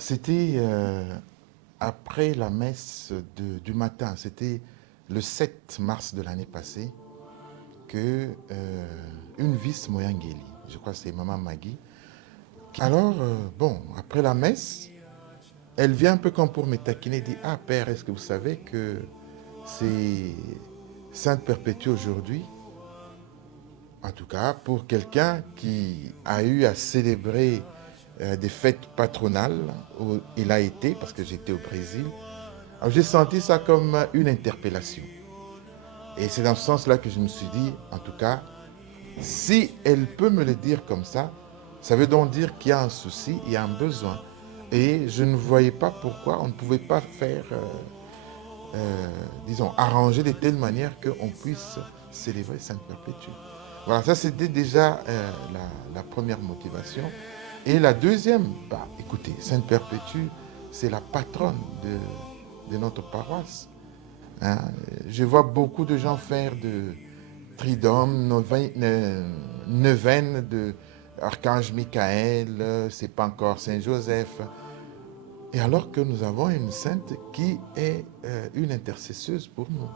C'était après la messe du matin, c'était le 7 mars de l'année passée, que une vice Moyangeli, je crois que c'est Maman Magui. Alors, bon, après la messe, elle vient un peu comme pour me taquiner, dit, ah père, est-ce que vous savez que c'est Sainte Perpétue aujourd'hui? En tout cas, pour quelqu'un qui a eu à célébrer des fêtes patronales où il a été, parce que j'étais au Brésil, alors j'ai senti ça comme une interpellation. Et c'est dans ce sens-là que je me suis dit, en tout cas, si elle peut me le dire comme ça veut donc dire qu'il y a un souci, il y a un besoin. Et je ne voyais pas pourquoi on ne pouvait pas faire, disons, arranger de telle manière qu'on puisse célébrer Sainte Perpétue. Voilà, ça c'était déjà la première motivation. Et la deuxième, bah, écoutez, Sainte Perpétue, c'est la patronne de notre paroisse. Hein. Je vois beaucoup de gens faire de Tridome, neuvaine de Archange Michael, c'est pas encore Saint Joseph. Et alors que nous avons une sainte qui est une intercesseuse pour nous.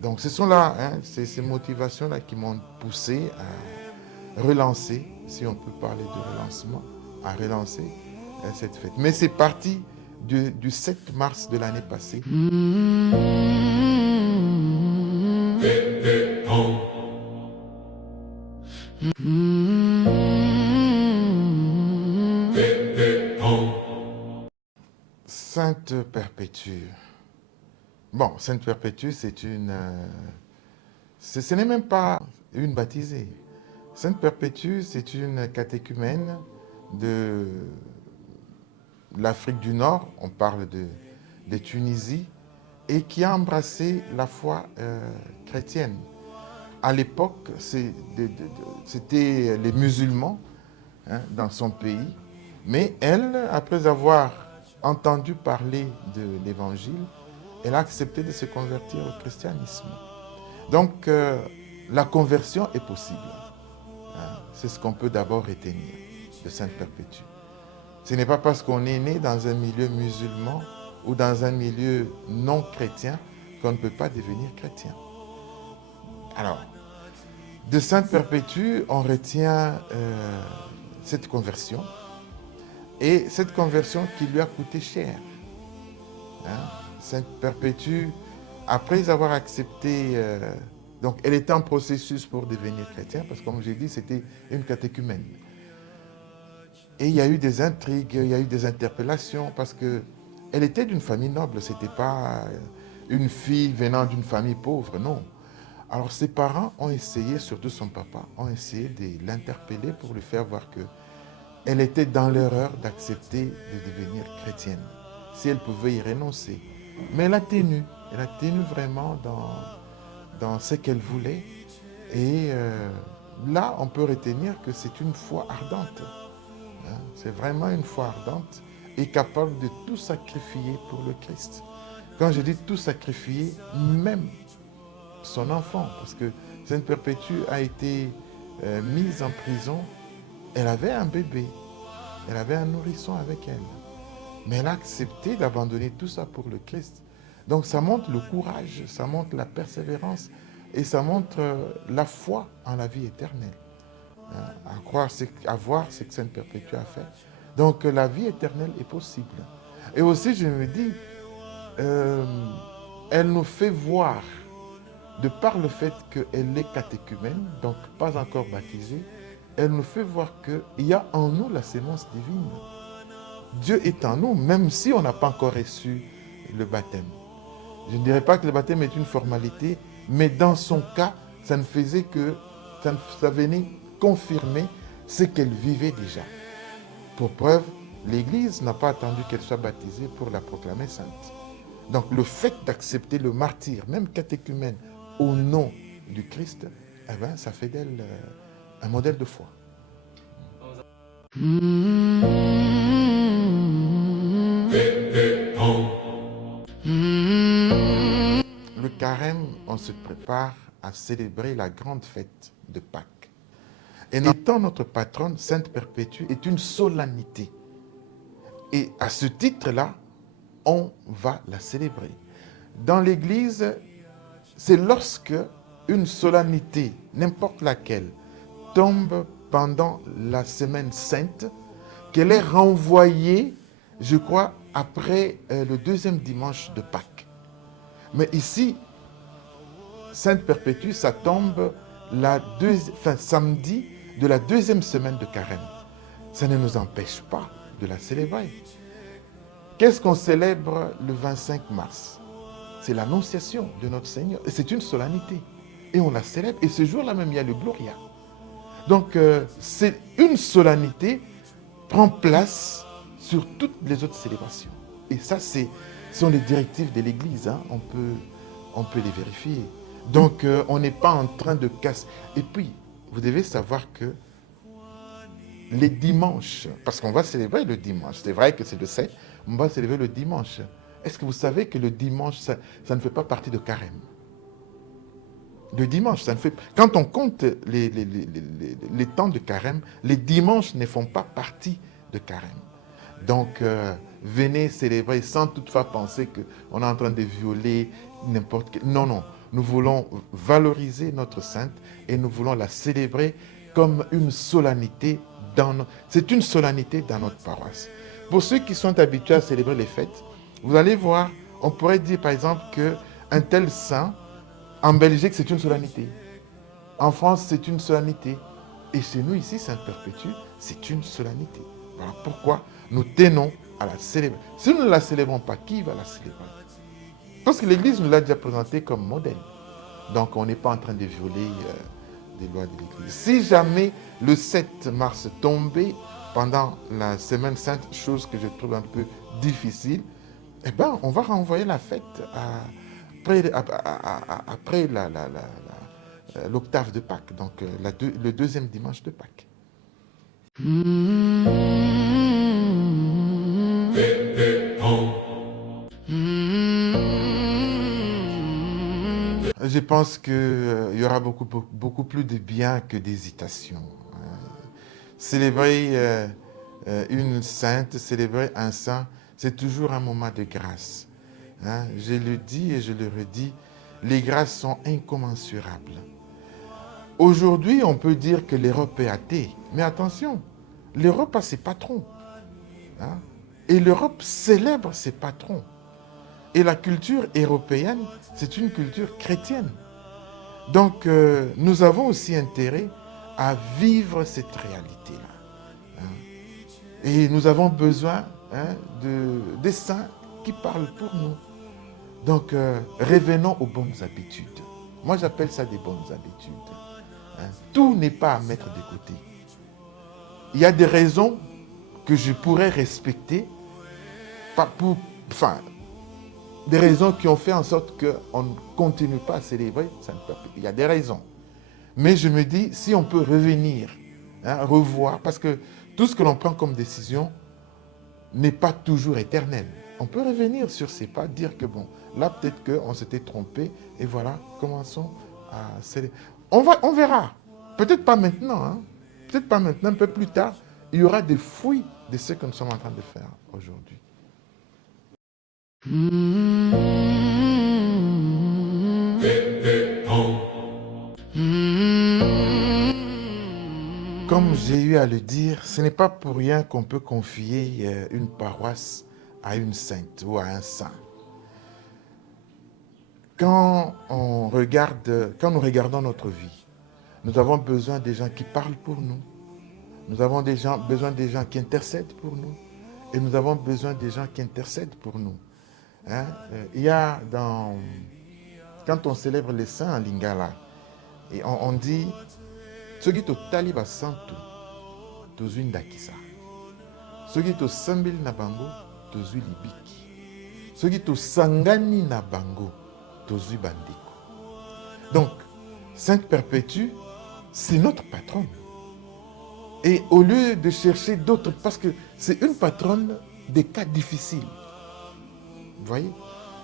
Donc ce sont là, hein, ces motivations-là qui m'ont poussé à relancer, si on peut parler de relancement, à relancer cette fête. Mais c'est parti du 7 mars de l'année passée. Sainte Perpétue. Bon, Sainte Perpétue, c'est une... ce n'est même pas une baptisée. Sainte Perpétue, c'est une catéchumène de l'Afrique du Nord, on parle de Tunisie, et qui a embrassé la foi chrétienne. À l'époque, c'était les musulmans, hein, dans son pays, mais elle, après avoir entendu parler de l'Évangile, elle a accepté de se convertir au christianisme. Donc, la conversion est possible. Hein. C'est ce qu'on peut d'abord retenir de Sainte Perpétue. Ce n'est pas parce qu'on est né dans un milieu musulman ou dans un milieu non chrétien qu'on ne peut pas devenir chrétien. Alors, de Sainte Perpétue, on retient cette conversion, et cette conversion qui lui a coûté cher. Hein. Sainte Perpétue, après avoir accepté, donc elle était en processus pour devenir chrétien, parce que comme j'ai dit, c'était une catéchumène. Et il y a eu des intrigues, il y a eu des interpellations, parce que elle était d'une famille noble, c'était pas une fille venant d'une famille pauvre, non. Alors ses parents ont essayé, surtout son papa, ont essayé de l'interpeller pour lui faire voir que elle était dans l'erreur d'accepter de devenir chrétienne, si elle pouvait y renoncer. Mais elle a tenu vraiment dans ce qu'elle voulait. Et là, on peut retenir que c'est une foi ardente. Hein. C'est vraiment une foi ardente et capable de tout sacrifier pour le Christ. Quand je dis tout sacrifier, même son enfant, parce que Sainte Perpétue a été mise en prison. Elle avait un bébé, elle avait un nourrisson avec elle, mais elle a accepté d'abandonner tout ça pour le Christ. Donc ça montre le courage, ça montre la persévérance et ça montre la foi en la vie éternelle. À voir ce que Sainte Perpétue a fait. Donc la vie éternelle est possible. Et aussi je me dis, euh, elle nous fait voir, de par le fait qu'elle est catéchumène, donc pas encore baptisée, elle nous fait voir qu'il y a en nous la sémence divine. Dieu est en nous, même si on n'a pas encore reçu le baptême. Je ne dirais pas que le baptême est une formalité, mais dans son cas, ça ne faisait que, ça venait confirmer ce qu'elle vivait déjà. Pour preuve, l'Église n'a pas attendu qu'elle soit baptisée pour la proclamer sainte. Donc le fait d'accepter le martyre, même catéchumène, au nom du Christ, eh ben, ça fait d'elle un modèle de foi. Le carême, on se prépare à célébrer la grande fête de Pâques. Et étant notre patronne, Sainte Perpétue est une solennité. Et à ce titre-là, on va la célébrer. Dans l'Église, c'est lorsque une solennité, n'importe laquelle, tombe pendant la semaine sainte, qu'elle est renvoyée, je crois, après le deuxième dimanche de Pâques. Mais ici, Sainte Perpétue, ça tombe samedi de la deuxième semaine de Carême. Ça ne nous empêche pas de la célébrer. Qu'est-ce qu'on célèbre le 25 mars? C'est l'annonciation de notre Seigneur. Et c'est une solennité. Et on la célèbre. Et ce jour-là même, il y a le Gloria. Donc, c'est une solennité prend place sur toutes les autres célébrations. Et ça, ce sont les directives de l'Église. Hein. On peut les vérifier. Donc, on n'est pas en train de casser. Et puis, vous devez savoir que les dimanches, parce qu'on va célébrer le dimanche, c'est vrai que c'est le 7, on va célébrer le dimanche. Est-ce que vous savez que le dimanche, ça ne fait pas partie de Carême? Le dimanche, ça ne fait... Quand on compte les temps de Carême, les dimanches ne font pas partie de Carême. Donc, venez célébrer sans toutefois penser qu'on est en train de violer n'importe quel... Non, non. Nous voulons valoriser notre sainte et nous voulons la célébrer comme une solennité c'est une solennité dans notre paroisse. Pour ceux qui sont habitués à célébrer les fêtes, vous allez voir, on pourrait dire par exemple qu'un tel saint, en Belgique, c'est une solennité. En France, c'est une solennité. Et chez nous, ici, Sainte Perpétue, c'est une solennité. Voilà pourquoi nous tenons à la célébrer. Si nous ne la célébrons pas, qui va la célébrer? Parce que l'Église nous l'a déjà présentée comme modèle. Donc, on n'est pas en train de violer des lois de l'Église. Si jamais le 7 mars tombait pendant la Semaine Sainte, chose que je trouve un peu difficile, eh bien, on va renvoyer la fête après l'octave de Pâques, donc le deuxième dimanche de Pâques. Je pense qu'il y aura beaucoup plus de bien que d'hésitation. Célébrer une sainte, célébrer un saint, c'est toujours un moment de grâce. Hein? Je le dis et je le redis, les grâces sont incommensurables. Aujourd'hui, on peut dire que l'Europe est athée, mais attention, l'Europe a ses patrons. Hein? Et l'Europe célèbre ses patrons. Et la culture européenne, c'est une culture chrétienne. Donc, nous avons aussi intérêt à vivre cette réalité-là. Hein? Et nous avons besoin des saints qui parlent pour nous. Donc, revenons aux bonnes habitudes. Moi, j'appelle ça des bonnes habitudes. Hein? Tout n'est pas à mettre de côté. Il y a des raisons que je pourrais respecter, des raisons qui ont fait en sorte qu'on ne continue pas à célébrer. Il y a des raisons. Mais je me dis, si on peut revenir, revoir, parce que tout ce que l'on prend comme décision n'est pas toujours éternel. On peut revenir sur ces pas, dire que bon, là peut-être qu'on s'était trompé, et voilà, commençons à célébrer. On verra. Peut-être pas maintenant, hein. Peut-être pas maintenant, un peu plus tard, il y aura des fruits de ce que nous sommes en train de faire aujourd'hui. Comme j'ai eu à le dire, ce n'est pas pour rien qu'on peut confier une paroisse à une sainte ou à un saint. Quand nous regardons notre vie, nous avons besoin des gens qui parlent pour nous. Nous avons besoin des gens qui intercèdent pour nous. Et nous avons besoin des gens qui intercèdent pour nous. Hein? Il y a quand on célèbre les saints en Lingala, et on dit soki totali basantu tozwi ndakisa, soki tosambeli na bango tozwi libiki, soki tosangani na bango tozwi bandeko. Donc, Sainte Perpétue, c'est notre patronne. Et au lieu de chercher d'autres, parce que c'est une patronne des cas difficiles. Vous voyez?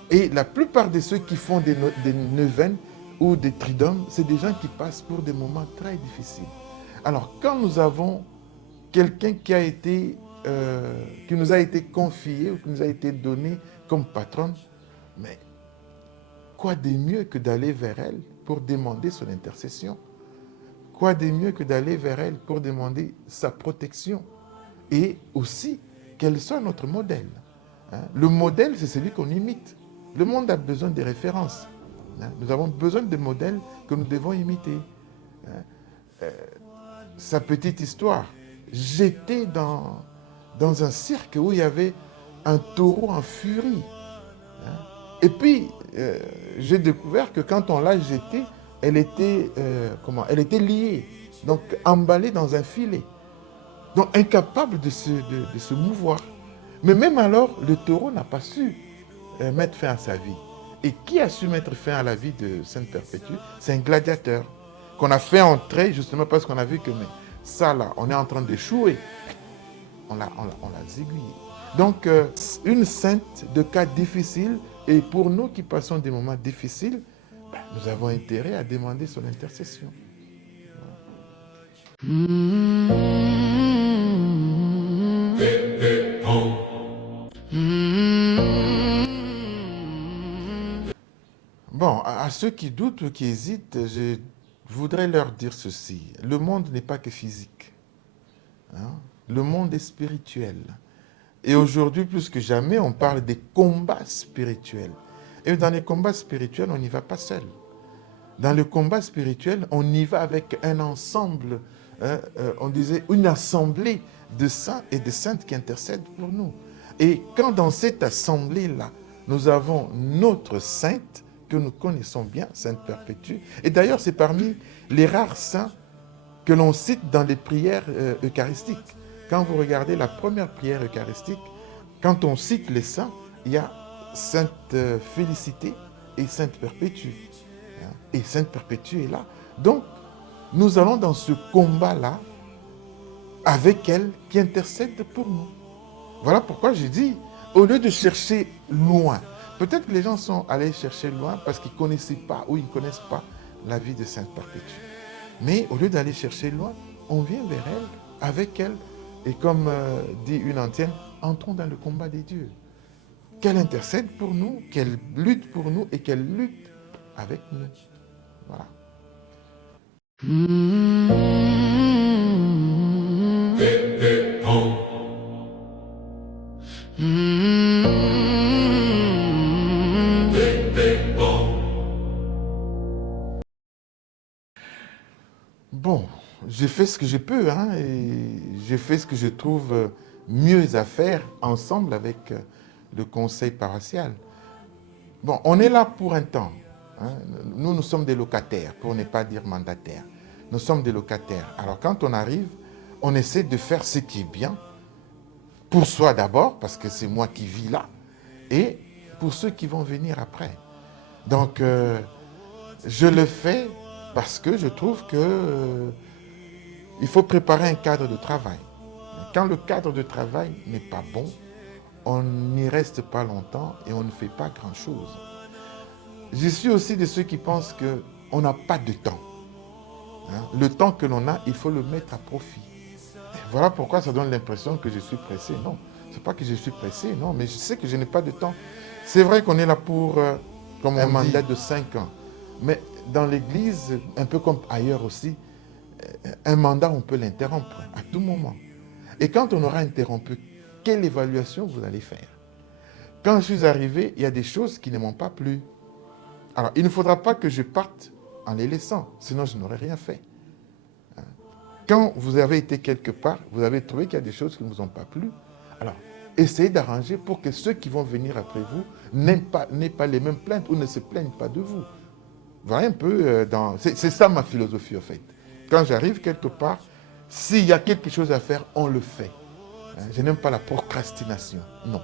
Et la plupart de ceux qui font des neuvaines ou des triduums, c'est des gens qui passent pour des moments très difficiles. Alors, quand nous avons quelqu'un qui a été qui nous a été confiée ou qui nous a été donnée comme patronne, mais quoi de mieux que d'aller vers elle pour demander son intercession? Quoi de mieux que d'aller vers elle pour demander sa protection? Et aussi, quel soit notre modèle? Le modèle, c'est celui qu'on imite. Le monde a besoin de références. Nous avons besoin de modèles que nous devons imiter. Sa petite histoire. J'étais dans un cirque où il y avait un taureau en furie. Et puis, j'ai découvert que quand on l'a jetée, elle était, elle était liée, donc emballée dans un filet, donc incapable de se mouvoir. Mais même alors, le taureau n'a pas su mettre fin à sa vie. Et qui a su mettre fin à la vie de Sainte Perpétue? C'est un gladiateur qu'on a fait entrer justement parce qu'on a vu que mais ça là, on est en train d'échouer. On l'a aiguillé. Donc, une sainte de cas difficiles, et pour nous qui passons des moments difficiles, nous avons intérêt à demander son intercession. Bon, à ceux qui doutent ou qui hésitent, je voudrais leur dire ceci. Le monde n'est pas que physique. Le monde est spirituel. Et aujourd'hui, plus que jamais, on parle des combats spirituels. Et dans les combats spirituels, on n'y va pas seul. Dans le combat spirituel, on y va avec un ensemble, on disait une assemblée de saints et de saintes qui intercèdent pour nous. Et quand dans cette assemblée-là, nous avons notre sainte que nous connaissons bien, Sainte Perpétue, et d'ailleurs c'est parmi les rares saints que l'on cite dans les prières eucharistiques. Quand vous regardez la première prière eucharistique, quand on cite les saints, il y a Sainte Félicité et Sainte Perpétue. Et Sainte Perpétue est là. Donc, nous allons dans ce combat-là avec elle qui intercède pour nous. Voilà pourquoi j'ai dit, au lieu de chercher loin, peut-être que les gens sont allés chercher loin parce qu'ils ne connaissaient pas ou ils ne connaissent pas la vie de Sainte Perpétue. Mais au lieu d'aller chercher loin, on vient vers elle, avec elle. Et comme dit une ancienne, entrons dans le combat des dieux. Qu'elle intercède pour nous, qu'elle lutte pour nous et qu'elle lutte avec nous. Voilà. Bon, j'ai fait ce que je peux, et j'ai fait ce que je trouve mieux à faire ensemble avec le conseil paroissial. Bon, on est là pour un temps. Nous sommes des locataires, pour ne pas dire mandataires. Nous sommes des locataires. Alors quand on arrive, on essaie de faire ce qui est bien, pour soi d'abord, parce que c'est moi qui vis là, et pour ceux qui vont venir après. Donc, je le fais parce que je trouve que il faut préparer un cadre de travail. Quand le cadre de travail n'est pas bon, on n'y reste pas longtemps et on ne fait pas grand-chose. Je suis aussi de ceux qui pensent qu'on n'a pas de temps. Le temps que l'on a, il faut le mettre à profit. Et voilà pourquoi ça donne l'impression que je suis pressé. Non, ce n'est pas que je suis pressé, non, mais je sais que je n'ai pas de temps. C'est vrai qu'on est là pour comme un mandat de 5 ans. Mais dans l'Église, un peu comme ailleurs aussi, un mandat, on peut l'interrompre à tout moment. Et quand on aura interrompu, quelle évaluation vous allez faire? Quand je suis arrivé, il y a des choses qui ne m'ont pas plu. Alors, il ne faudra pas que je parte en les laissant, sinon je n'aurais rien fait. Quand vous avez été quelque part, vous avez trouvé qu'il y a des choses qui ne vous ont pas plu. Alors, essayez d'arranger pour que ceux qui vont venir après vous n'aient pas les mêmes plaintes ou ne se plaignent pas de vous. Voilà un peu dans... C'est ça ma philosophie, en fait. Quand j'arrive quelque part, s'il y a quelque chose à faire, on le fait. Je n'aime pas la procrastination. Non.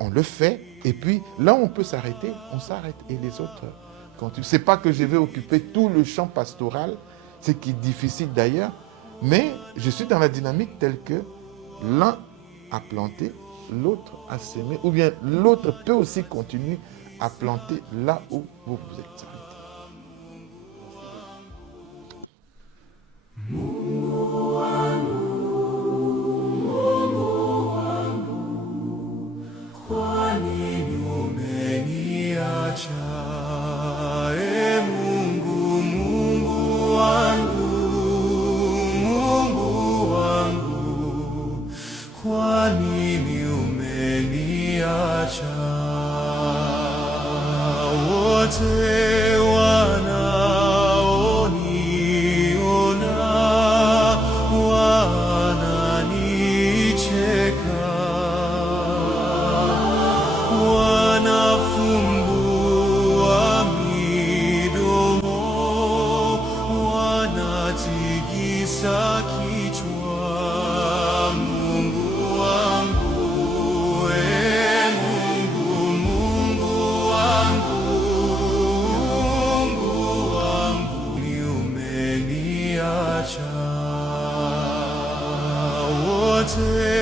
On le fait, et puis là où on peut s'arrêter, on s'arrête. Et les autres continuent. Ce n'est pas que je vais occuper tout le champ pastoral, ce qui est difficile d'ailleurs, mais je suis dans la dynamique telle que l'un a planté, l'autre a semé, ou bien l'autre peut aussi continuer à planter là où vous vous êtes arrêté. Seigneur.